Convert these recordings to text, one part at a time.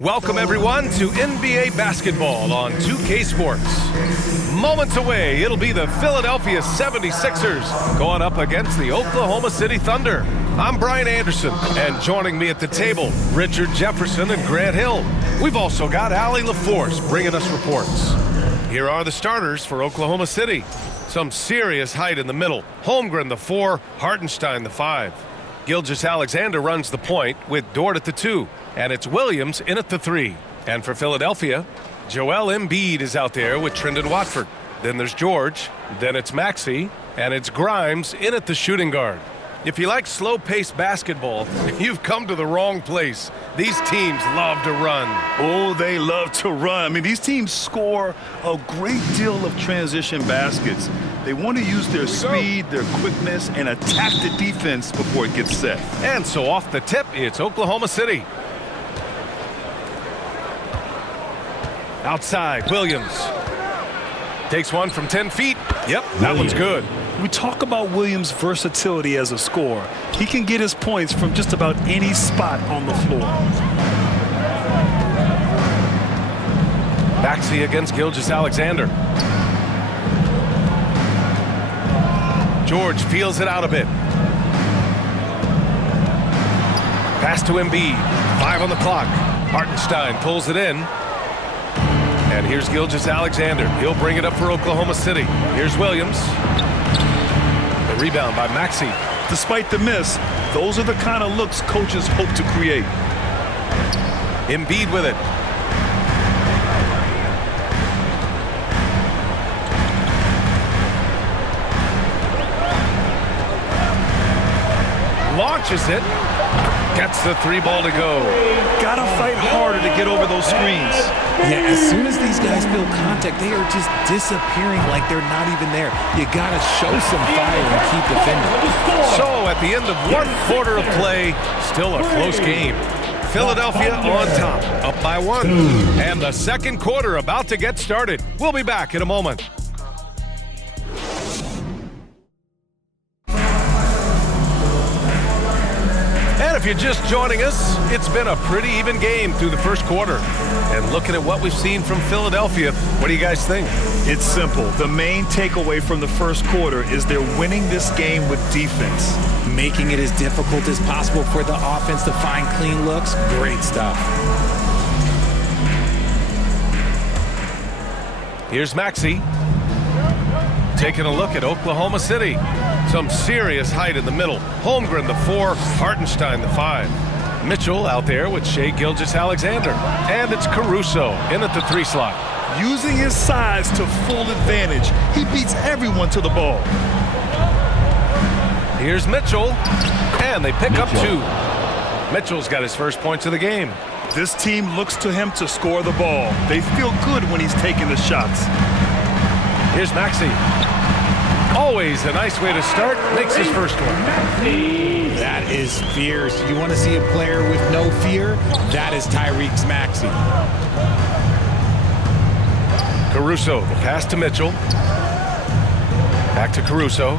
Welcome everyone to NBA basketball on 2K Sports. Moments away, it'll be the Philadelphia 76ers going up against the Oklahoma City Thunder. I'm Brian Anderson, and joining me at the table, Richard Jefferson and Grant Hill. We've also got Allie LaForce bringing us reports. Here are the starters for Oklahoma City. Some serious height in the middle. Holmgren the 4, Hartenstein the 5. Gilgeous-Alexander runs the point with Dort at the 2. And it's Williams in at the 3. And for Philadelphia, Joel Embiid is out there with Trendon Watford. Then there's George. Then it's Maxey. And it's Grimes in at the shooting guard. If you like slow-paced basketball, you've come to the wrong place. These teams love to run. Oh, they love to run. I mean, these teams score a great deal of transition baskets. They want to use their speed, their quickness, and attack the defense before it gets set. And so off the tip, it's Oklahoma City. Outside, Williams. Takes one from 10 feet. Yep, that one's good. We talk about Williams' versatility as a scorer. He can get his points from just about any spot on the floor. Maxey against Gilgeous-Alexander. George feels it out a bit. Pass to Embiid. 5 on the clock. Hartenstein pulls it in. And here's Gilgeous-Alexander. He'll bring it up for Oklahoma City. Here's Williams. The rebound by Maxey. Despite the miss, those are the kind of looks coaches hope to create. Embiid with it. Launches it. Gets the 3 ball to go. Gotta fight harder to get over those screens. Yeah, as soon as these guys feel contact, they are just disappearing like they're not even there. You gotta show some fire and keep defending. So at the end of 1 quarter of play, still a close game. Philadelphia on top, up by 1. And the second quarter about to get started. We'll be back in a moment. And if you're just joining us, it's been a pretty even game through the first quarter. And looking at what we've seen from Philadelphia, what do you guys think? It's simple. The main takeaway from the first quarter is they're winning this game with defense. Making it as difficult as possible for the offense to find clean looks. Great stuff. Here's Maxey. Taking a look at Oklahoma City. Some serious height in the middle. Holmgren the 4, Hartenstein the 5. Mitchell out there with Shai Gilgeous-Alexander. And it's Caruso in at the 3 slot. Using his size to full advantage, he beats everyone to the ball. Here's Mitchell. And they pick up 2. Mitchell's got his first points of the game. This team looks to him to score the ball. They feel good when he's taking the shots. Here's Maxey. Always a nice way to start. Makes his first one. That is fierce. You want to see a player with no fear? That is Tyrese Maxey. Caruso, the pass to Mitchell. Back to Caruso.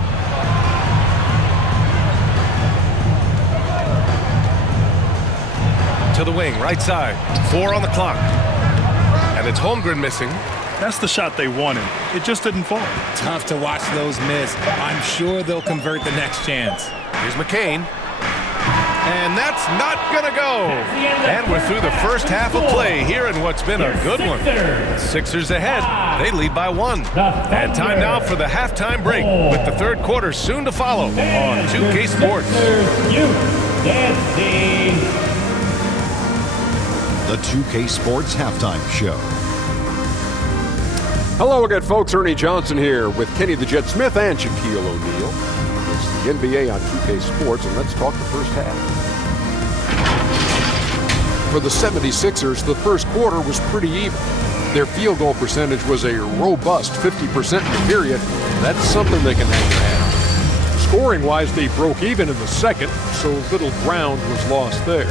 To the wing, right side. 4 on the clock. And it's Holmgren missing. That's the shot they wanted. It just didn't fall. Tough to watch those miss. I'm sure they'll convert the next chance. Here's McCain. And that's not going to go. And we're through the first half of play here in what's been a good one. Sixers ahead. They lead by 1. And time now for the halftime break with the third quarter soon to follow on 2K Sports. The 2K Sports Halftime Show. Hello again, folks. Ernie Johnson here with Kenny the Jet Smith and Shaquille O'Neal. It's the NBA on 2K Sports, and let's talk the first half. For the 76ers, the first quarter was pretty even. Their field goal percentage was a robust 50% in the period. That's something they can hang their hat on. Scoring-wise, they broke even in the second, so little ground was lost there.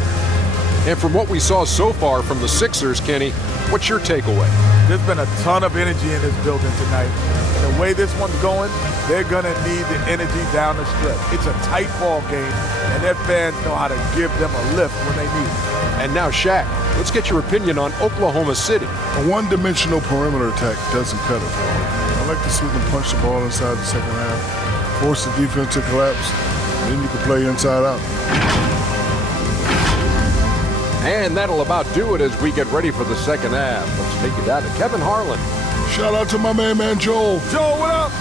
And from what we saw so far from the Sixers, Kenny, what's your takeaway? There's been a ton of energy in this building tonight. And the way this one's going, they're going to need the energy down the stretch. It's a tight ball game, and their fans know how to give them a lift when they need it. And now Shaq, Let's get your opinion on Oklahoma City. A one-dimensional perimeter attack doesn't cut it for me. I like to see them punch the ball inside the second half, force the defense to collapse, and then you can play inside out. And that'll about do it as we get ready for the second half. Let's take it down to Kevin Harlan. Shout out to my man Joel. Joel, what up?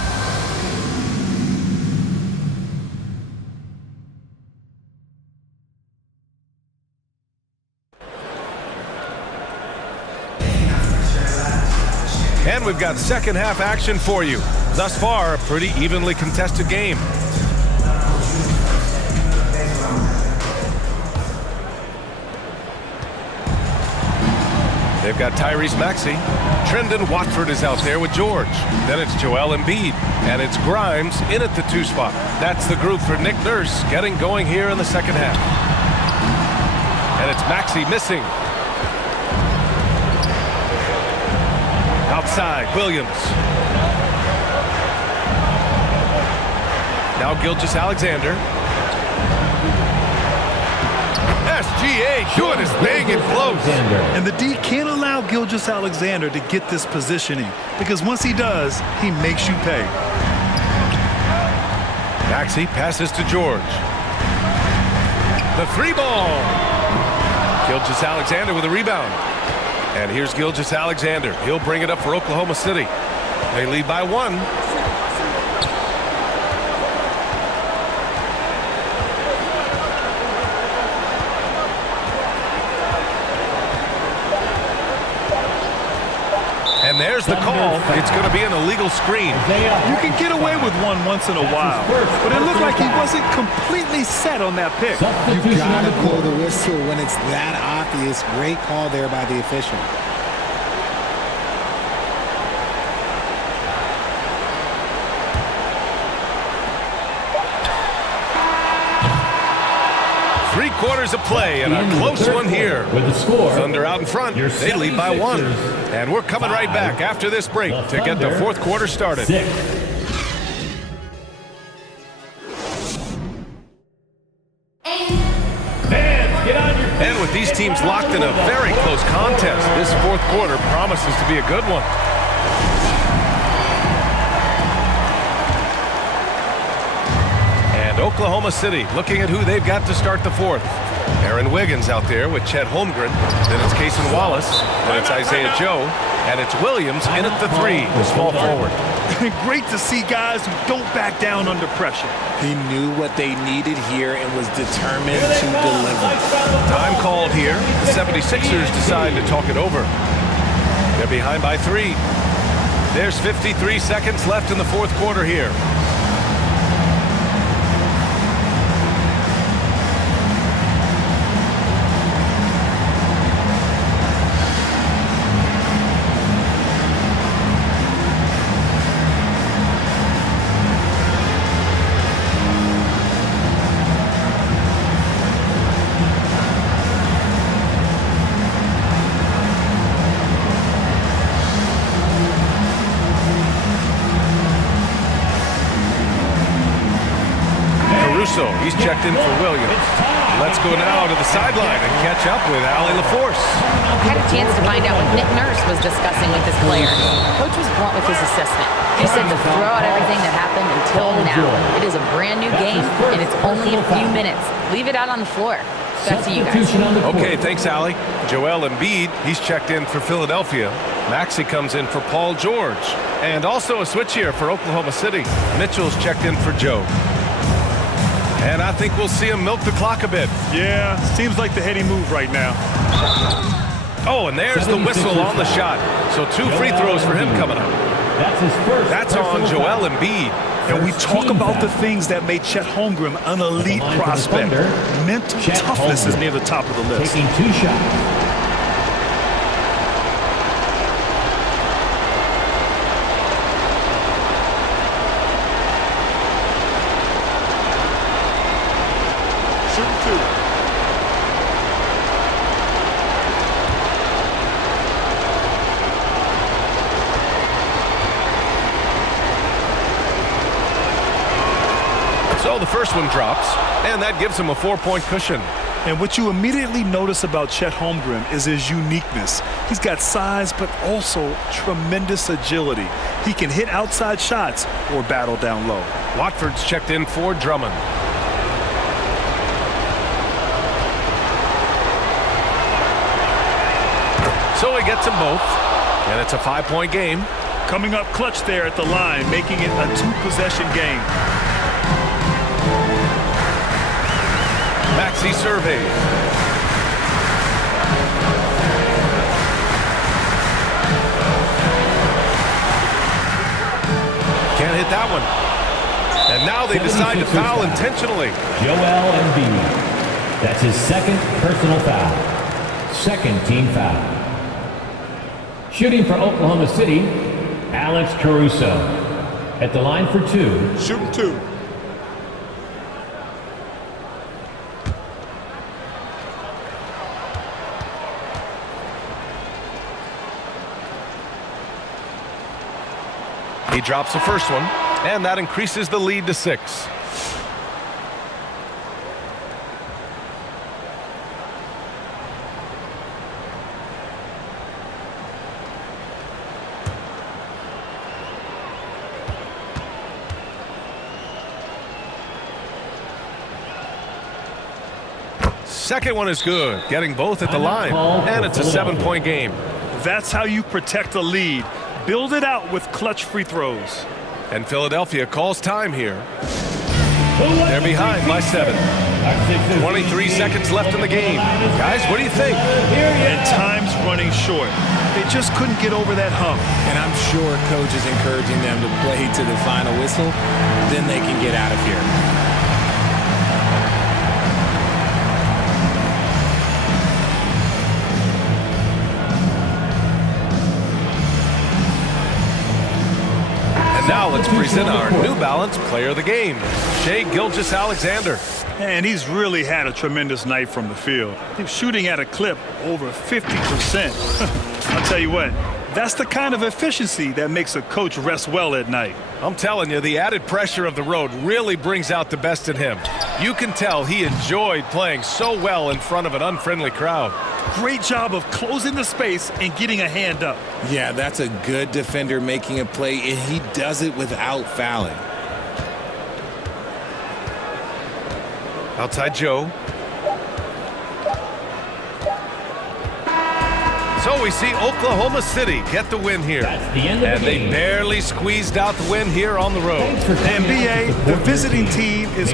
And we've got second half action for you. Thus far, a pretty evenly contested game. They've got Tyrese Maxey. Trendon Watford is out there with George. Then it's Joel Embiid. And it's Grimes in at the 2 spot. That's the group for Nick Nurse getting going here in the second half. And it's Maxey missing. Outside, Williams. Now Gilgeous-Alexander. SGA doing his thing in close. And the D can't allow Gilgeous-Alexander to get this positioning, because once he does, he makes you pay. Maxey passes to George. The 3-ball. Gilgeous-Alexander with a rebound. And here's Gilgeous-Alexander. He'll bring it up for Oklahoma City. They lead by 1. And there's the call. It's going to be an illegal screen. You can get away with one once in a while, but it looked like he wasn't completely set on that pick. You've got to blow the whistle when it's that obvious. Great call there by the official. Three-quarters of play and a close one here. With the score, Thunder out in front. They lead by 1. And we're coming right back after this break to get the fourth quarter started. 6. And with these teams locked in a very close contest, this fourth quarter promises to be a good one. And Oklahoma City looking at who they've got to start the fourth. Aaron Wiggins out there with Chet Holmgren. Then it's Cason Wallace. Then it's Isaiah Joe. And it's Williams in at the 3, the small forward. Great to see guys who don't back down under pressure. He knew what they needed here and was determined to deliver. Time called here. The 76ers decide to talk it over. They're behind by 3. There's 53 seconds left in the fourth quarter here. He's checked in for Williams. Let's go now to the sideline and catch up with Allie LaForce. I had a chance to find out what Nick Nurse was discussing with his players. Coach was blunt with his assessment. He said to throw out everything that happened until now. It is a brand new game, and it's only a few minutes. Leave it out on the floor. Back to you guys. Okay, thanks, Allie. Joel Embiid, he's checked in for Philadelphia. Maxey comes in for Paul George. And also a switch here for Oklahoma City. Mitchell's checked in for Joe. And I think we'll see him milk the clock a bit. Yeah, seems like the heady move right now. Oh, and there's the whistle on the shot. So 2 free throws for him coming up. That's his first. That's on Joel Embiid. And we talk about the things that made Chet Holmgren an elite prospect. Mental toughness is near the top of the list. Taking 2 shots. So the first one drops, and that gives him a 4-point cushion. And what you immediately notice about Chet Holmgren is his uniqueness. He's got size, but also tremendous agility. He can hit outside shots or battle down low. Watford's checked in for Drummond. So he gets them both, and it's a 5-point game. Coming up clutch there at the line, making it a 2-possession game. Maxey surveys. Can't hit that one. And now they decide to foul intentionally. Joel Embiid. That's his second personal foul. Second team foul. Shooting for Oklahoma City, Alex Caruso. At the line for 2. Shooting 2. He drops the first one, and that increases the lead to 6. Second one is good, getting both at the line, and it's a 7-point game. That's how you protect a lead. Build it out with clutch free throws. And Philadelphia calls time here. They're behind by 7. 23 seconds left in the game. Guys, what do you think? And time's running short. They just couldn't get over that hump. And I'm sure coach is encouraging them to play to the final whistle. Then they can get out of here. Now let's present our New Balance Player of the Game, Shai Gilgeous-Alexander. And he's really had a tremendous night from the field. He's shooting at a clip over 50%. I'll tell you what, that's the kind of efficiency that makes a coach rest well at night. I'm telling you, the added pressure of the road really brings out the best in him. You can tell he enjoyed playing so well in front of an unfriendly crowd. Great job of closing the space and getting a hand up. Yeah, that's a good defender making a play, and he does it without fouling. Outside Joe. So we see Oklahoma City get the win here. That's the end of and the they game. barely squeezed out the win here on the road. NBA, the visiting team is